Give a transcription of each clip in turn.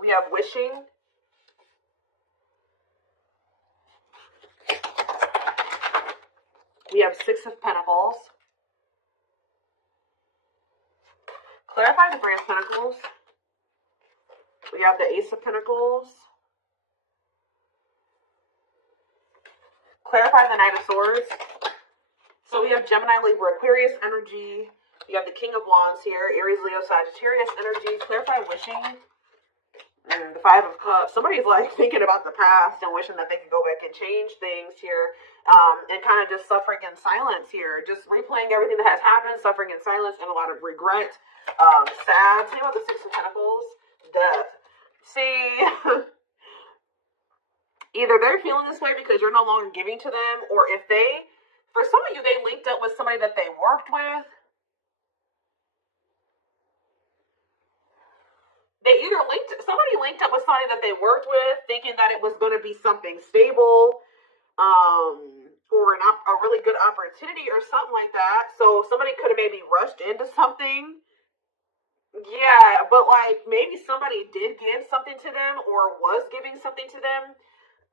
We have wishing. We have Six of Pentacles. Clarify the Three of Pentacles. We have the Ace of Pentacles. Clarify the Knight of Swords. So we have Gemini, Libra, Aquarius energy. You have the King of Wands here, Aries, Leo, Sagittarius energy. Clarify wishing. And the Five of Cups. Somebody's like thinking about the past and wishing that they could go back and change things here. And kind of just suffering in silence here. Just replaying everything that has happened, suffering in silence, and a lot of regret. Sad. Same with the Six of Pentacles. Death. See, either they're feeling this way because you're no longer giving to them, or if they, for some of you, they linked up with somebody that they worked with. Somebody linked up with somebody that they worked with, thinking that it was going to be something stable, or a really good opportunity or something like that. So somebody could have maybe rushed into something. Yeah, but like maybe somebody did give something to them or was giving something to them.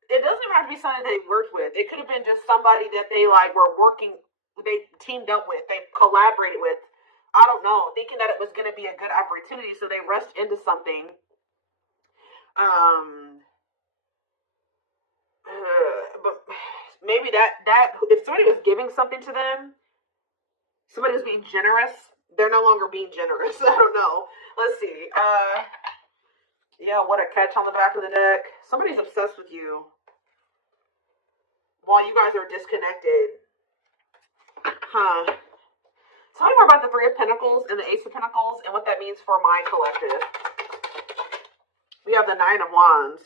It doesn't have to be somebody they worked with. It could have been just somebody that they like were working, they teamed up with, they collaborated with. I don't know, thinking that it was going to be a good opportunity, so they rushed into something. But maybe that if somebody was giving something to them, somebody was being generous. They're no longer being generous. I don't know. Let's see. Yeah, what a catch on the back of the deck. Somebody's obsessed with you while you guys are disconnected. Huh. Tell me more about the Three of Pentacles and the Ace of Pentacles and what that means for my collective. We have the Nine of Wands.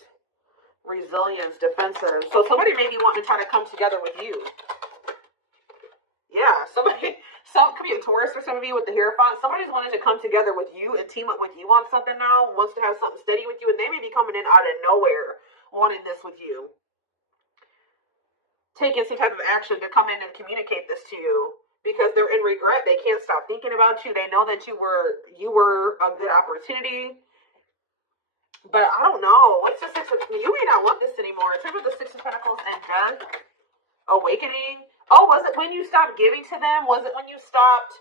Resilience, defensive. So somebody may be wanting to try to come together with you. Yeah, so it could be a Taurus for some of you with the Hierophant. Somebody's wanting to come together with you and team up with you on something now, wants to have something steady with you, and they may be coming in out of nowhere wanting this with you. Taking some type of action to come in and communicate this to you. Because they're in regret. They can't stop thinking about you. They know that you were a good opportunity. But I don't know. What's the Six of... You may not want this anymore. Remember the Six of Pentacles and Death? Awakening. Oh, was it when you stopped giving to them? Was it when you stopped...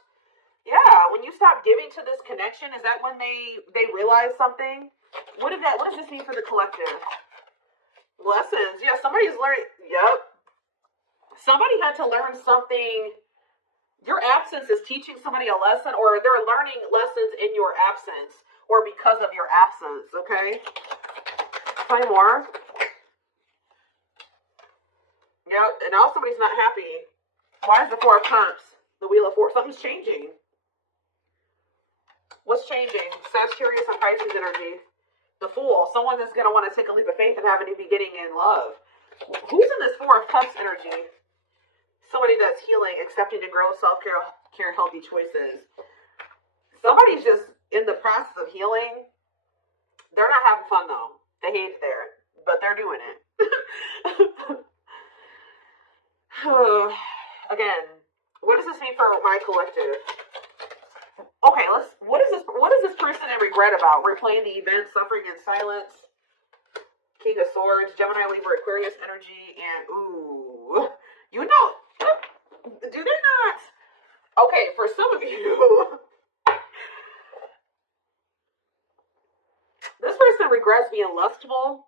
Yeah, when you stopped giving to this connection, is that when they realized something? What does this mean for the collective? Lessons. Yeah, somebody's learning... Yep. Somebody had to learn something... Your absence is teaching somebody a lesson, or they're learning lessons in your absence, or because of your absence, okay? Play more. Yep, and now somebody's not happy. Why is the Four of Cups? The Wheel of Fortune. Something's changing. What's changing? Sagittarius and Pisces energy. The Fool. Someone that's going to want to take a leap of faith and have a new beginning in love. Who's in this Four of Cups energy? Somebody that's healing, accepting to grow, self-care, healthy choices. Somebody's just in the process of healing. They're not having fun, though. They hate it there. But they're doing it. Again, what does this mean for my collective? Okay, what is this person in regret about? Replaying the event, suffering in silence. King of Swords, Gemini, Libra, Aquarius energy, and ooh. You know, do they not? Okay, for some of you, this person regrets being lustful.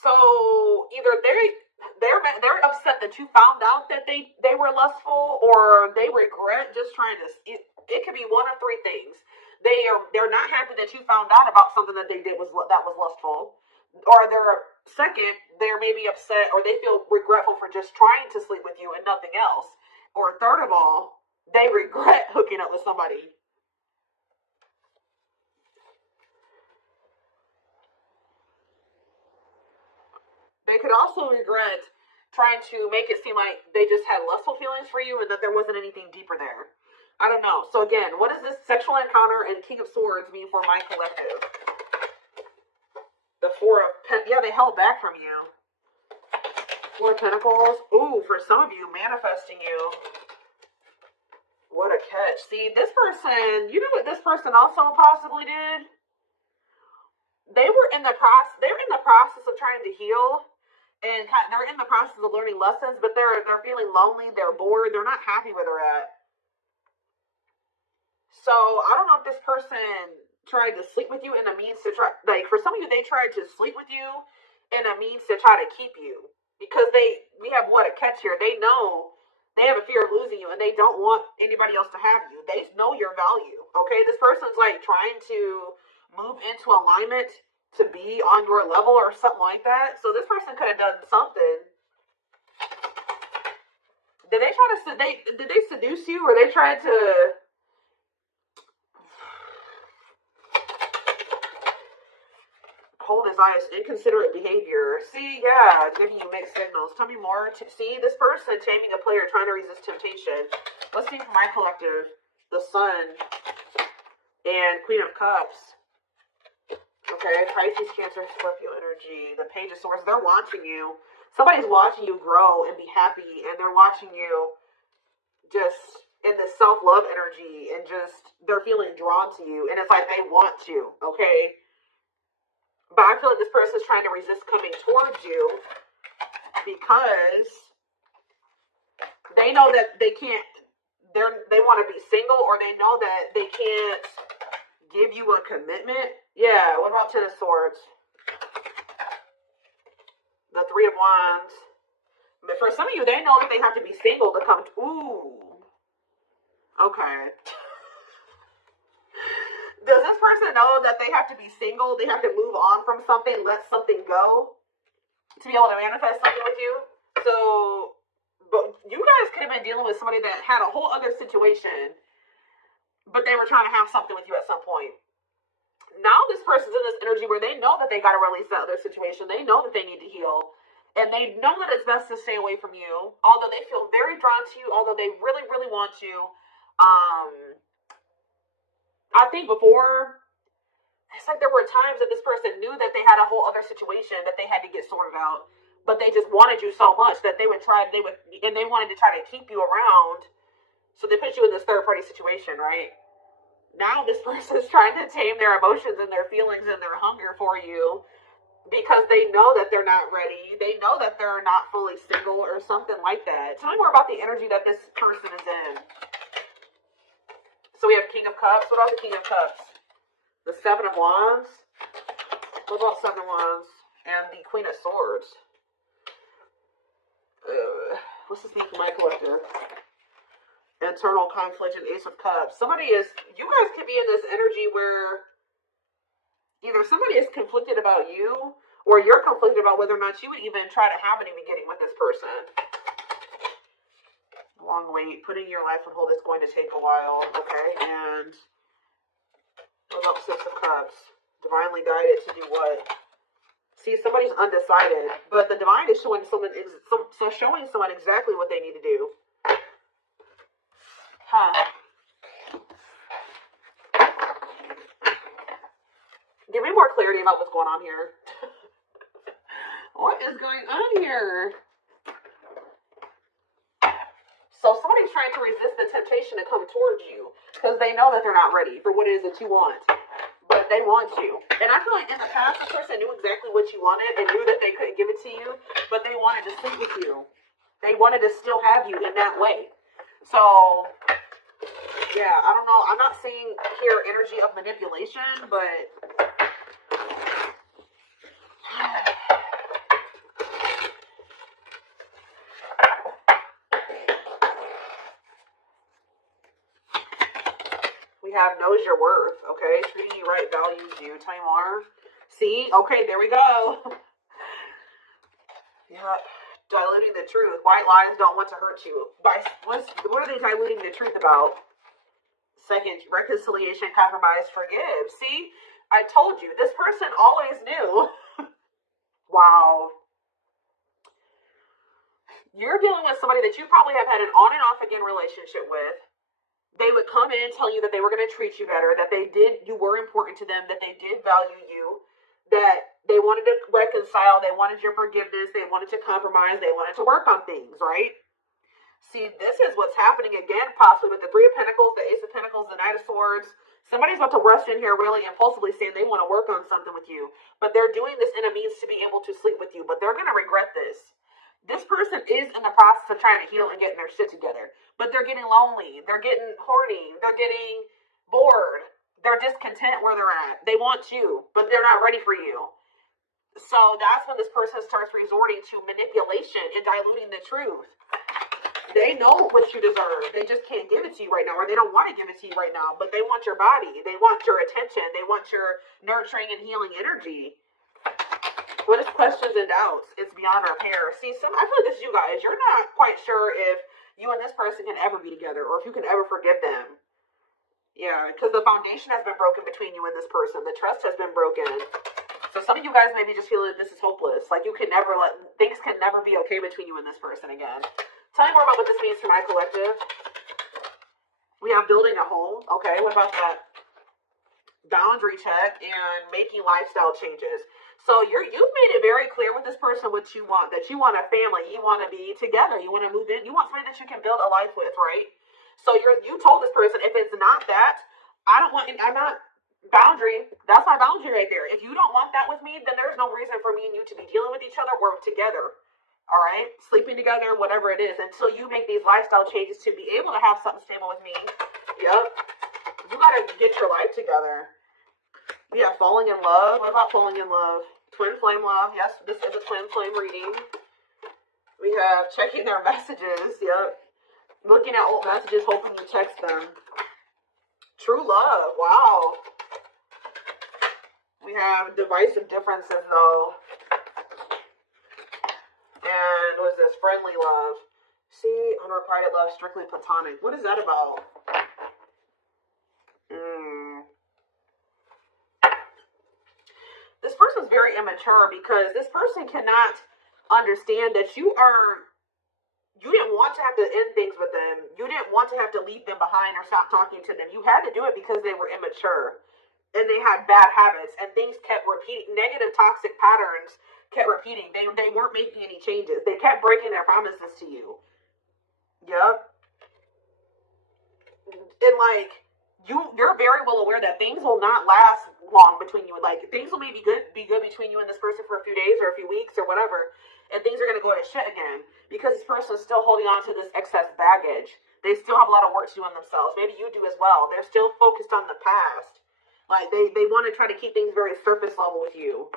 So either they're upset that you found out that they were lustful, or they regret just trying to. It could be one of three things. They're not happy that you found out about something that they did that was lustful. Or they're maybe upset, or they feel regretful for just trying to sleep with you and nothing else. Or third of all, they regret hooking up with somebody. They could also regret trying to make it seem like they just had lustful feelings for you and that there wasn't anything deeper there. I don't know. So again, what does this sexual encounter and King of Swords mean for my collective? The Four of Pentacles. Yeah, they held back from you. Four of Pentacles. Ooh, for some of you, manifesting you. What a catch. See, this person, you know what this person also possibly did? they're in the process of trying to heal, and they're in the process of learning lessons, but they're feeling lonely, they're bored, they're not happy where they're at. So I don't know if this person tried to sleep with you in a means to try, like for some of you, they tried to sleep with you in a means to try to keep you, because we have what a catch here. They know they have a fear of losing you, and they don't want anybody else to have you. They know your value. Okay, this person's like trying to move into alignment to be on your level or something like that. So this person could have done something. Did they try to did they seduce you, or they tried to hold his eyes, inconsiderate behavior? See, yeah, giving you mixed signals. Tell me more. See, this person taming a player, trying to resist temptation. Let's see for my collective. The Sun and Queen of Cups. Okay, Pisces, Cancer, Scorpio energy. The Page of Swords. They're watching you. Somebody's watching you grow and be happy, and they're watching you just in this self-love energy, and just they're feeling drawn to you, and it's like they want to. Okay. But I feel like this person is trying to resist coming towards you because they know that they can't, they want to be single, or they know that they can't give you a commitment. Yeah, what about Ten of Swords? The Three of Wands. But for some of you, they know that they have to be single to come. Ooh. Okay. Does this person know that they have to be single? They have to move on from something, let something go to be able to manifest something with you? So, but you guys could have been dealing with somebody that had a whole other situation, but they were trying to have something with you at some point. Now this person's in this energy where they know that they got to release that other situation. They know that they need to heal. And they know that it's best to stay away from you, although they feel very drawn to you, although they really, really want you. I think before, it's like there were times that this person knew that they had a whole other situation that they had to get sorted out, but they just wanted you so much that they wanted to try to keep you around, so they put you in this third-party situation, right? Now this person is trying to tame their emotions and their feelings and their hunger for you, because they know that they're not ready. They know that they're not fully single or something like that. Tell me more about the energy that this person is in. So we have King of Cups. What about the King of Cups? The Seven of Wands. What about Seven of Wands? And the Queen of Swords. What's this mean for my collective? Internal conflict and Ace of Cups. You guys could be in this energy where either somebody is conflicted about you, or you're conflicted about whether or not you would even try to have any beginning with this person. Long wait. Putting your life on hold is going to take a while. Okay. And what about Six of Cups? Divinely guided to do what? See, somebody's undecided, but the divine is showing someone exactly what they need to do. Huh. Give me more clarity about what's going on here. What is going on here? So somebody's trying to resist the temptation to come towards you because they know that they're not ready for what it is that you want. But they want you. And I feel like in the past, this person knew exactly what you wanted and knew that they couldn't give it to you, but they wanted to sleep with you. They wanted to still have you in that way. So, yeah, I don't know. I'm not seeing here energy of manipulation, but we have knows your worth, okay? Treating you right, values you. Tell me more. See? Okay, there we go. Yeah. Diluting the truth. White lies don't want to hurt you. What are they diluting the truth about? Second, reconciliation, compromise, forgive. See? I told you. This person always knew. Wow. You're dealing with somebody that you probably have had an on and off again relationship with. They would come in and tell you that they were going to treat you better, that you were important to them, that they did value you, that they wanted to reconcile, they wanted your forgiveness, they wanted to compromise, they wanted to work on things, right? See, this is what's happening again, possibly with the Three of Pentacles, the Ace of Pentacles, the Knight of Swords. Somebody's about to rush in here really impulsively saying they want to work on something with you, but they're doing this in a means to be able to sleep with you, but they're going to regret this. This person is in the process of trying to heal and getting their shit together, but they're getting lonely, they're getting horny, they're getting bored, they're discontent where they're at. They want you, but they're not ready for you. So that's when this person starts resorting to manipulation and diluting the truth. They know what you deserve. They just can't give it to you right now, or they don't want to give it to you right now, but they want your body. They want your attention. They want your nurturing and healing energy. What is questions and doubts? It's beyond repair. See, I feel like this is you guys. You're not quite sure if you and this person can ever be together, or if you can ever forgive them. Yeah, because the foundation has been broken between you and this person. The trust has been broken. So some of you guys maybe just feel that this is hopeless. Like things can never be okay between you and this person again. Tell me more about what this means for my collective. We have building a home. Okay, what about that? Boundary check and making lifestyle changes. So you've made it very clear with this person what you want. That you want a family. You want to be together. You want to move in. You want somebody that you can build a life with, right? So you told this person, if it's not that, I'm not boundary. That's my boundary right there. If you don't want that with me, then there's no reason for me and you to be dealing with each other or together. All right, sleeping together, whatever it is, until you make these lifestyle changes to be able to have something stable with me. Yep, you gotta get your life together. Yeah, falling in love. What about falling in love? Twin flame love. Yes, this is a twin flame reading. We have checking their messages. Yep, looking at old messages, hoping you text them. True love. Wow. We have divisive differences though. And what is this? Friendly love. See, unrequited love, strictly platonic. What is that about? This person's very immature because this person cannot understand that you didn't want to have to end things with them. You didn't want to have to leave them behind or stop talking to them. You had to do it because they were immature. And they had bad habits. And things kept repeating. Negative, toxic patterns kept repeating. They weren't making any changes. They kept breaking their promises to you. Yep. And you're very well aware that things will not last long between you. Like things will maybe be good between you and this person for a few days or a few weeks or whatever, and things are gonna go to shit again because this person is still holding on to this excess baggage. They still have a lot of work to do on themselves. Maybe you do as well. They're still focused on the past. Like they want to try to keep things very surface level with you.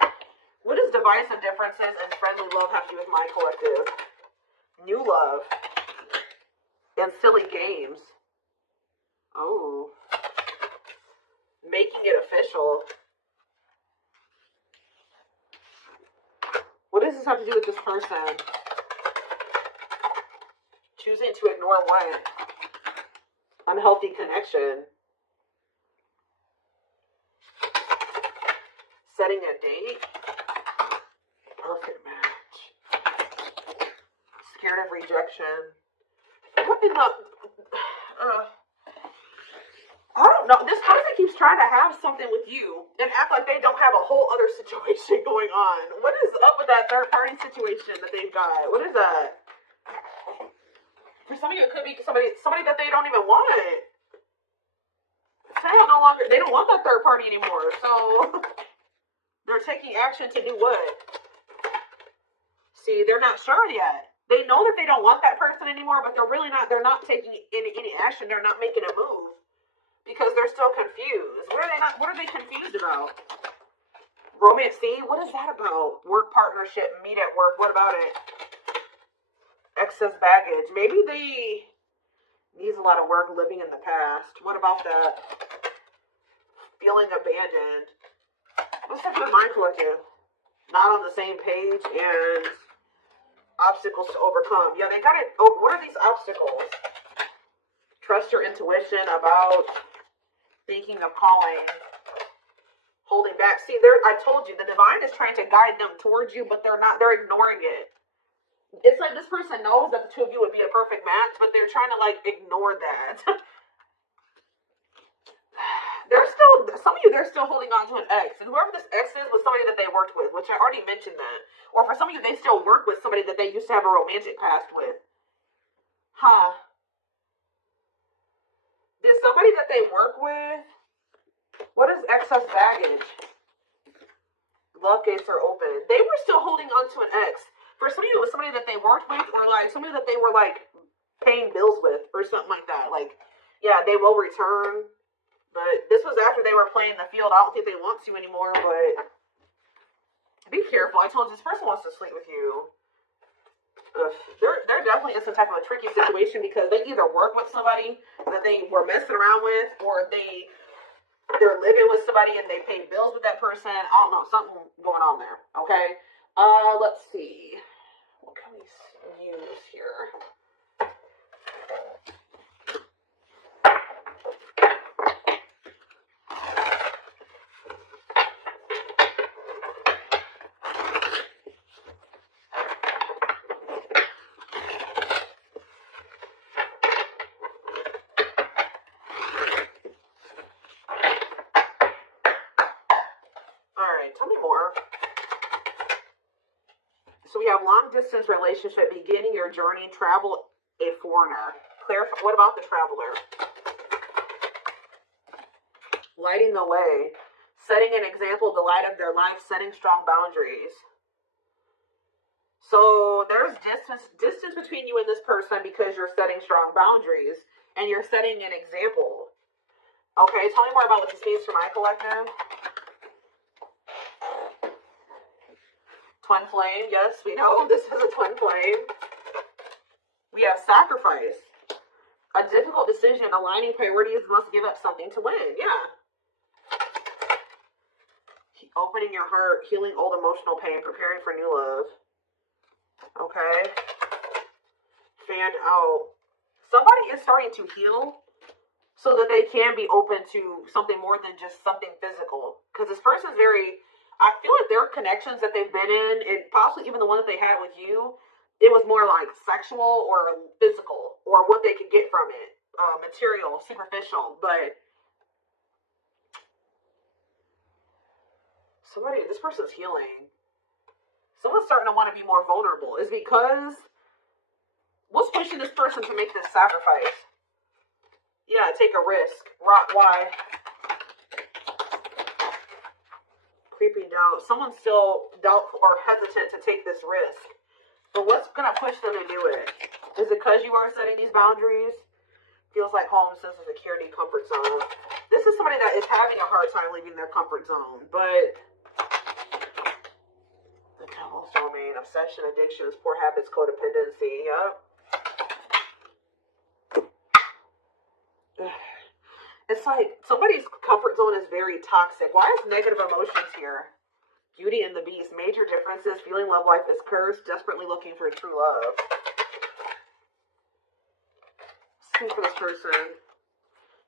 What does divisive differences and friendly love have to do with my collective? New love and silly games. Oh. Making it official. What does this have to do with this person? Choosing to ignore what? Unhealthy connection. Setting a date. Perfect match. Scared of rejection. What in the... I don't know. This person keeps trying to have something with you and act like they don't have a whole other situation going on. What is up with that third party situation that they've got? What is that? For some of you, it could be somebody that they don't even want. They don't want that third party anymore. So they're taking action to do what? See, they're not sure yet. They know that they don't want that person anymore, but they're not taking any action. They're not making a move. Because they're still confused. What are they confused about? Romance, see? What is that about? Work partnership, meet at work. What about it? Excess baggage. Maybe they needs a lot of work living in the past. What about that? Feeling abandoned. What's that with my collective? Not on the same page and obstacles to overcome. Yeah, they got it. Oh, what are these obstacles? Trust your intuition about thinking of calling, holding back. See, I told you, the divine is trying to guide them towards you, but they're ignoring it. It's like this person knows that the two of you would be a perfect match, but they're trying to ignore that. Some of you, they're still holding on to an ex. And whoever this ex is was somebody that they worked with, which I already mentioned that. Or for some of you, they still work with somebody that they used to have a romantic past with. Huh. Did somebody that they work with What is excess baggage? Love gates are open. They were still holding on to an ex. For somebody, it was somebody that they worked with, or like somebody that they were like paying bills with, or something like that. Like, yeah, they will return. But this was after they were playing the field. I don't think they want to anymore, but be careful. I told you, this person wants to sleep with you. They're definitely in some type of a tricky situation because they either work with somebody that they were messing around with, or they're living with somebody and they pay bills with that person. I don't know, something going on there. Okay. Let's see. What can we use here? Tell me more. So we have long distance relationship, beginning your journey, travel, a foreigner. Clarify. What about the traveler? Lighting the way, setting an example, the light of their life, setting strong boundaries. So there's distance between you and this person because you're setting strong boundaries and you're setting an example. Okay, tell me more about what this means for my collective. Twin flame, yes, we know this is a twin flame. We have sacrifice. A difficult decision, aligning priorities, must give up something to win. Yeah. Opening your heart, healing old emotional pain, preparing for new love. Okay. Fanned out. Somebody is starting to heal so that they can be open to something more than just something physical. Because this person's very... I feel like their connections that they've been in, and possibly even the one that they had with you, it was more like sexual or physical, or what they could get from it, material, superficial. But this person's healing. Someone's starting to want to be more vulnerable. Is because what's pushing this person to make this sacrifice? Yeah, take a risk. Why? Creeping doubt. Someone's still doubtful or hesitant to take this risk. But what's going to push them to do it? Is it because you are setting these boundaries? Feels like home, sense of security, comfort zone. This is somebody that is having a hard time leaving their comfort zone. But the devil's domain, obsession, addictions, poor habits, codependency. Yep. It's like somebody's comfort zone is very toxic. Why is negative emotions here? Beauty and the Beast. Major differences. Feeling love life is cursed. Desperately looking for true love. Speak for this person.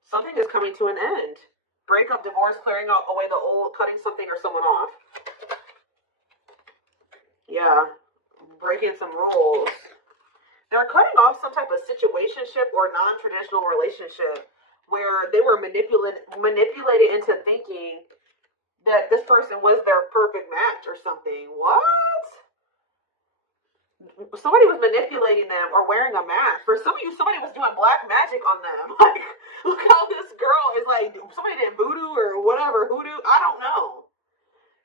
Something is coming to an end. Breakup, divorce, clearing out away the old, cutting something or someone off. Yeah. Breaking some rules. They're cutting off some type of situationship or non-traditional relationship where they were manipulated into thinking that this person was their perfect match or something. What? Somebody was manipulating them or wearing a mask. For some of you, somebody was doing black magic on them. Like, look how this girl is like, somebody did voodoo or whatever, hoodoo. I don't know.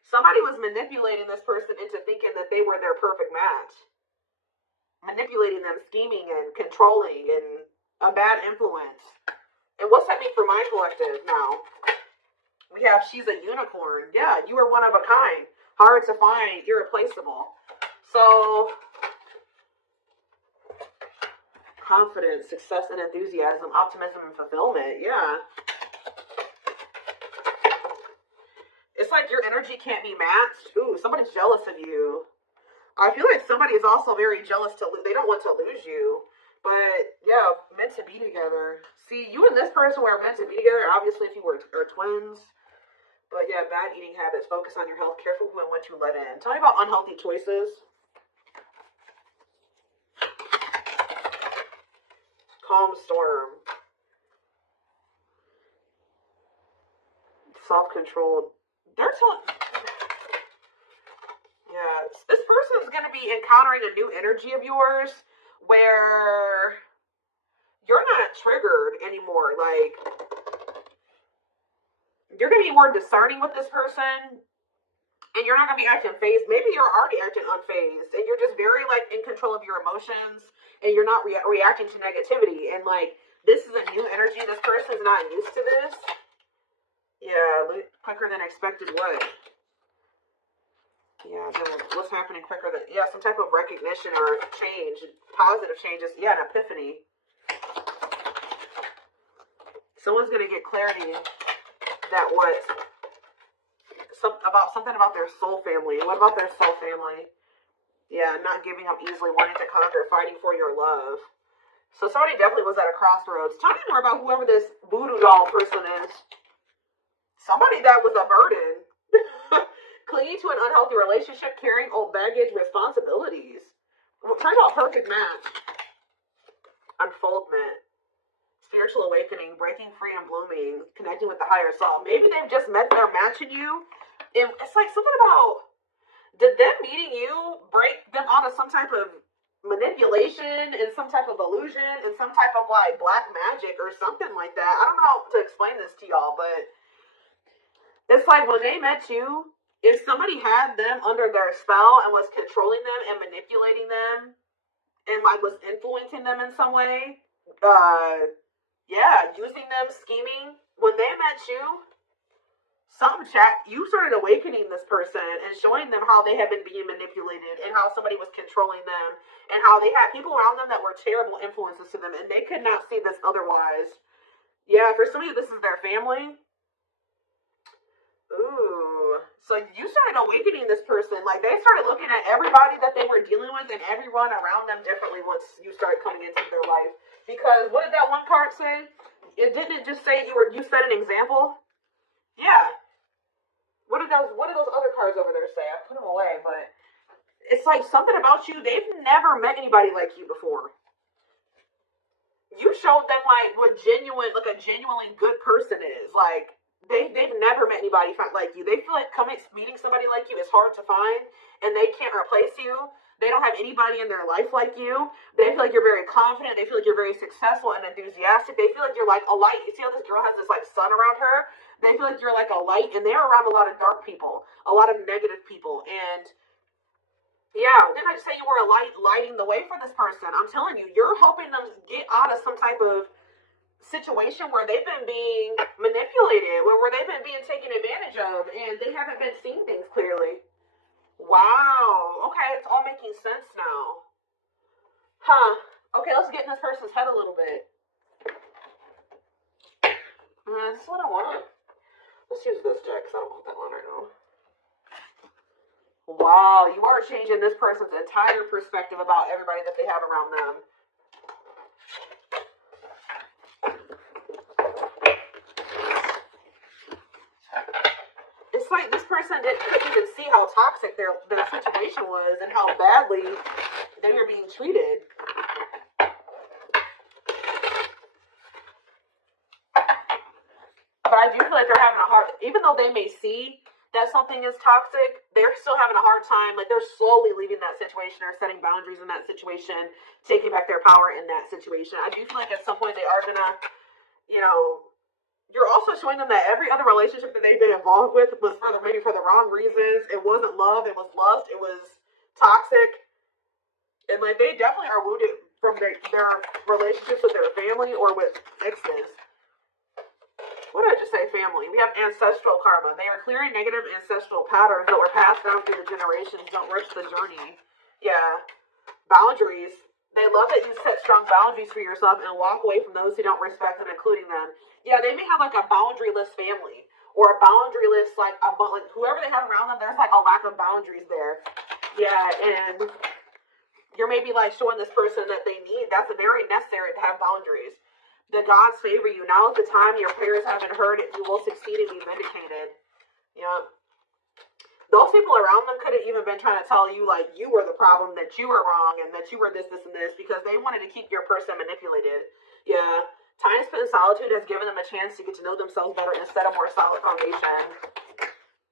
Somebody was manipulating this person into thinking that they were their perfect match. Manipulating them, scheming and controlling and a bad influence. And what's that mean for my collective now? We have she's a unicorn. Yeah, you are one of a kind. Hard to find, irreplaceable. So, confidence, success and enthusiasm, optimism and fulfillment. Yeah. It's like your energy can't be matched. Ooh, somebody's jealous of you. I feel like somebody is also very jealous they don't want to lose you. But, yeah, meant to be together. See, you and this person were meant to be together, obviously, if you are twins. But, yeah, bad eating habits. Focus on your health. Careful who and what you let in. Tell me about unhealthy choices. Calm storm. Self-controlled. They're telling... Yeah, this person's going to be encountering a new energy of yours where you're not triggered anymore. Like, you're going to be more discerning with this person, and you're not going to be acting phased. Maybe you're already acting unfazed, and you're just very, like, in control of your emotions, and you're not reacting to negativity. And, like, this is a new energy. This person is not used to this. Yeah, quicker than expected what? Yeah, what's happening quicker than... Yeah, some type of recognition or change. Positive changes. Yeah, an epiphany. Someone's going to get clarity that what... something about their soul family. What about their soul family? Yeah, not giving up easily, wanting to conquer, fighting for your love. So somebody definitely was at a crossroads. Tell me more about whoever this voodoo doll person is. Somebody that was a burden. Clinging to an unhealthy relationship, carrying old baggage, responsibilities. Talk about perfect match. Unfoldment. Spiritual awakening, breaking free and blooming, connecting with the higher self. Maybe they've just met their match in you. And it's like something about, did them meeting you break them out of some type of manipulation and some type of illusion and some type of like black magic or something like that? I don't know how to explain this to y'all, but it's like when they met you, if somebody had them under their spell and was controlling them and manipulating them and like was influencing them in some way, using them, scheming, when they met you, you started awakening this person and showing them how they had been being manipulated and how somebody was controlling them and how they had people around them that were terrible influences to them and they could not see this otherwise. Yeah, for some of you, this is their family. Ooh. So you started awakening this person. Like, they started looking at everybody that they were dealing with and everyone around them differently once you started coming into their life. Because what did that one card say? It didn't just say you set an example. Yeah. What did those other cards over there say? I put them away, but it's like something about you. They've never met anybody like you before. You showed them like what a genuinely good person is. Like, they've never met anybody like you. They feel like meeting somebody like you is hard to find, and they can't replace you. They don't have anybody in their life like you. They feel like you're very confident. They feel like you're very successful and enthusiastic. They feel like you're like a light. You see how this girl has this like sun around her? They feel like you're like a light, and they're around a lot of dark people, a lot of negative people. And yeah, didn't I just say you were a light lighting the way for this person? I'm telling you, you're helping them get out of some type of situation where they've been being manipulated, where they've been being taken advantage of, and they haven't been seeing things clearly. Wow. Okay, it's all making sense now. Huh. Okay, let's get in this person's head a little bit. This is what I want. Let's use this deck, because I don't want that one right now. Wow, you are changing this person's entire perspective about everybody that they have around them. It's like this person couldn't even see how toxic their situation was and how badly they were being treated. But I do feel like they're having a hard, even though they may see that something is toxic, they're still having a hard time. Like, they're slowly leaving that situation or setting boundaries in that situation, taking back their power in that situation. I do feel like at some point they are gonna, you're also showing them that every other relationship that they've been involved with was maybe for the wrong reasons. It wasn't love, it was lust, it was toxic. And like, they definitely are wounded from their relationships with their family or with exes. What did I just say? Family. We have ancestral karma. They are clearing negative ancestral patterns that were passed down through the generations. Don't rush the journey. Yeah. Boundaries. They love that you set strong boundaries for yourself and walk away from those who don't respect them, including them. Yeah, they may have like a boundaryless family or a boundaryless, like whoever they have around them, there's like a lack of boundaries there. Yeah, and you're maybe like showing this person that they need. That's very necessary to have boundaries. The gods favor you. Now is the time your prayers have been heard. You will succeed and be vindicated. Yep. Those people around them could have even been trying to tell you, like, you were the problem, that you were wrong, and that you were this, and this, because they wanted to keep your person manipulated. Yeah. Time spent in solitude has given them a chance to get to know themselves better and set a more solid foundation.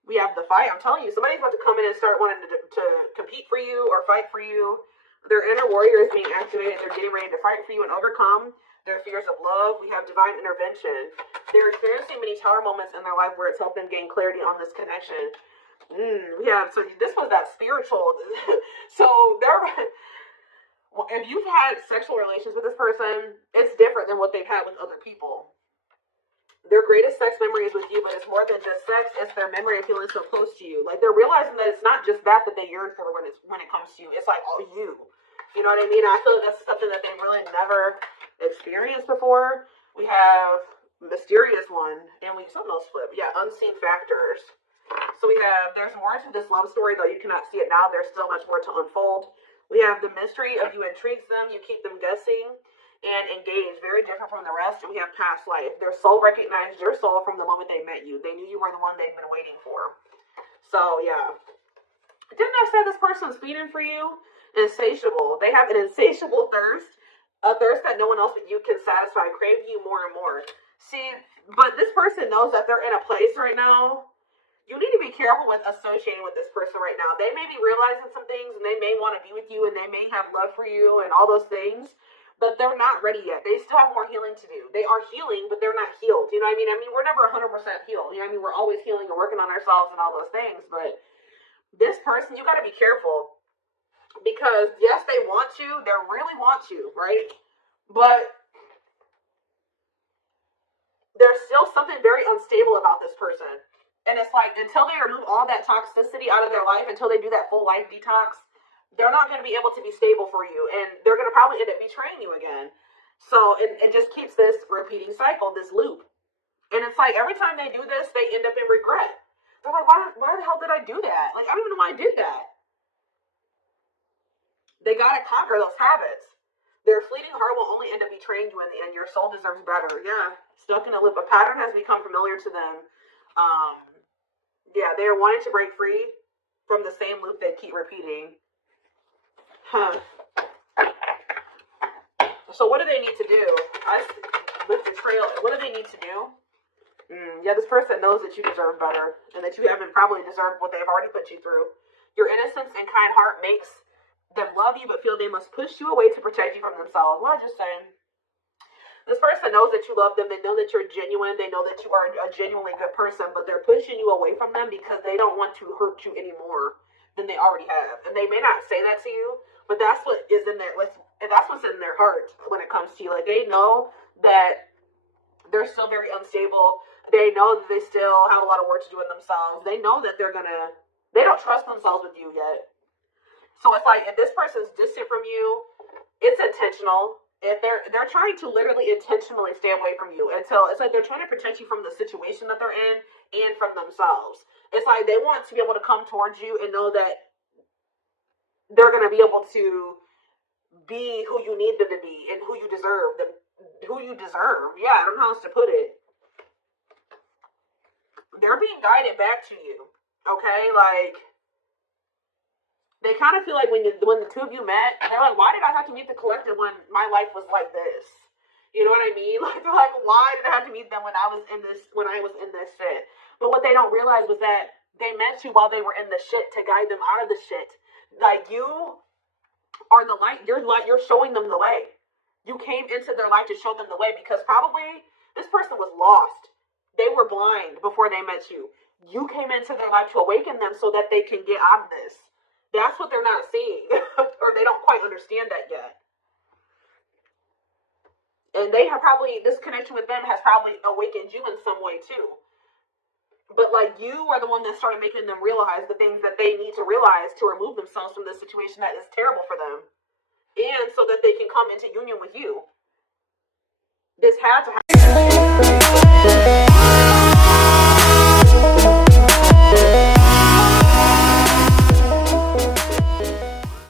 We have the fight. I'm telling you, somebody's about to come in and start wanting to compete for you or fight for you. Their inner warrior is being activated. They're getting ready to fight for you and overcome. their fears of love. We have divine intervention. They're experiencing many tower moments in their life where it's helped them gain clarity on this connection. We have, so this was that spiritual. So if you've had sexual relations with this person, it's different than what they've had with other people. Their greatest sex memory is with you, but it's more than just sex. It's their memory of feeling so close to you. Like, they're realizing that it's not just that they yearn for when it comes to you. It's like all you. You know what I mean? I feel like that's something that they really never experienced before. We have mysterious one, and something else flip. Yeah, unseen factors. So we have, there's more to this love story, though you cannot see it now. There's still much more to unfold. We have the mystery of you intrigues them. You keep them guessing and engaged. Very different from the rest. And we have past life. Their soul recognized your soul from the moment they met you. They knew you were the one they'd been waiting for. So, yeah. Didn't I say this person's feeding for you? Insatiable. They have an insatiable thirst. A thirst that no one else but you can satisfy. Crave you more and more. See, but this person knows that they're in a place right now. You need to be careful with associating with this person right now. They may be realizing some things, and they may want to be with you, and they may have love for you and all those things, but they're not ready yet. They still have more healing to do. They are healing, but they're not healed. You know what I mean? I mean, we're never 100% healed. You know what I mean? We're always healing and working on ourselves and all those things, but this person, you got to be careful. Because, yes, they want you. They really want you, right? But there's still something very unstable about this person. And it's like, until they remove all that toxicity out of their life, until they do that full life detox, they're not going to be able to be stable for you. And they're going to probably end up betraying you again. So it just keeps this repeating cycle, this loop. And it's like, every time they do this, they end up in regret. They're like, why the hell did I do that? Like, I don't even know why I did that. They got to conquer those habits. Their fleeting heart will only end up betraying you in the end. Your soul deserves better. Yeah. Stuck in a loop. A pattern has become familiar to them. Yeah, they're wanting to break free from the same loop they keep repeating. So what do they need to do? With betrayal, what do they need to do? Yeah, this person knows that you deserve better. And that you haven't probably deserved what they've already put you through. Your innocence and kind heart makes them love you, but feel they must push you away to protect you from themselves. What I'm just saying. This person knows that you love them. They know that you're genuine. They know that you are a genuinely good person, but they're pushing you away from them because they don't want to hurt you any more than they already have. And they may not say that to you, but that's what is in their, and that's what's in their heart when it comes to you. Like, they know that they're still very unstable. They know that they still have a lot of work to do in themselves. They know that they don't trust themselves with you yet. So it's like, if this person's distant from you, it's intentional. If they're trying to literally intentionally stay away from you until it's like they're trying to protect you from the situation that they're in and from themselves. It's like they want to be able to come towards you and know that they're going to be able to be who you need them to be and who you deserve them, who you deserve. Yeah, I don't know how else to put it. They're being guided back to you. Okay, like, they kind of feel like when the two of you met, they're like, why did I have to meet the collective when my life was like this? You know what I mean? Like, they're like, why did I have to meet them when I was in this shit? But what they don't realize was that they met you while they were in the shit to guide them out of the shit. Like, you are the light. You're showing them the way. You came into their life to show them the way because probably this person was lost. They were blind before they met you. You came into their life to awaken them so that they can get out of this. That's what they're not seeing. Or they don't quite understand that yet. And they have probably, this connection with them has probably awakened you in some way too. But like, you are the one that started making them realize the things that they need to realize to remove themselves from this situation that is terrible for them. And so that they can come into union with you. This had to happen.